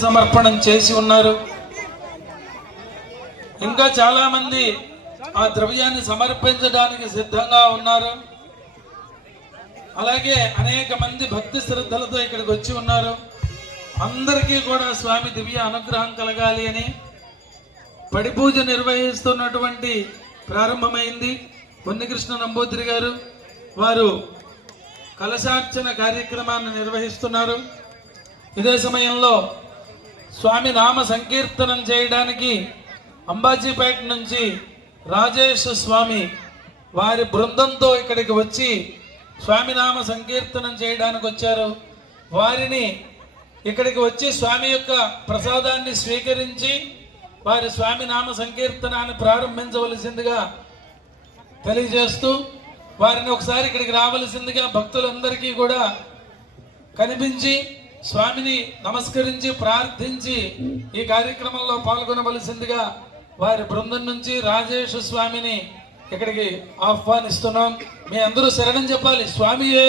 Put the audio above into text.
సమర్పణం చేసి ఉన్నారు. ఇంకా చాలా మంది ఆ ద్రవ్యాన్ని సమర్పించడానికి సిద్ధంగా ఉన్నారు. అలాగే అనేక మంది భక్తి శ్రద్ధలతో ఇక్కడికి వచ్చి ఉన్నారు. అందరికీ కూడా స్వామి దివ్య అనుగ్రహం కలగాలి అని పడి పూజ నిర్వహిస్తున్నటువంటి ప్రారంభమైంది. పొన్నికృష్ణ నంబూద్రి గారు వారు కలశార్చన కార్యక్రమాన్ని నిర్వహిస్తున్నారు. ఇదే సమయంలో స్వామి నామ సంకీర్తనం చేయడానికి అంబాజీపేట నుంచి రాజేష్ స్వామి వారి బృందంతో ఇక్కడికి వచ్చి స్వామి నామ సంకీర్తనం చేయడానికి వచ్చారు. వారిని ఇక్కడికి వచ్చి స్వామి యొక్క ప్రసాదాన్ని స్వీకరించి వారి స్వామి నామ సంకీర్తనాన్ని ప్రారంభించవలసిందిగా తెలియజేస్తూ వారిని ఒకసారి ఇక్కడికి రావలసిందిగా భక్తులందరికీ కూడా కనిపించి స్వామిని నమస్కరించి ప్రార్థించి ఈ కార్యక్రమంలో పాల్గొనవలసిందిగా వారి బృందం నుంచి రాజేష్ స్వామిని ఇక్కడికి ఆహ్వానిస్తున్నాం. మీ అందరూ శరణం చెప్పాలి. స్వామియే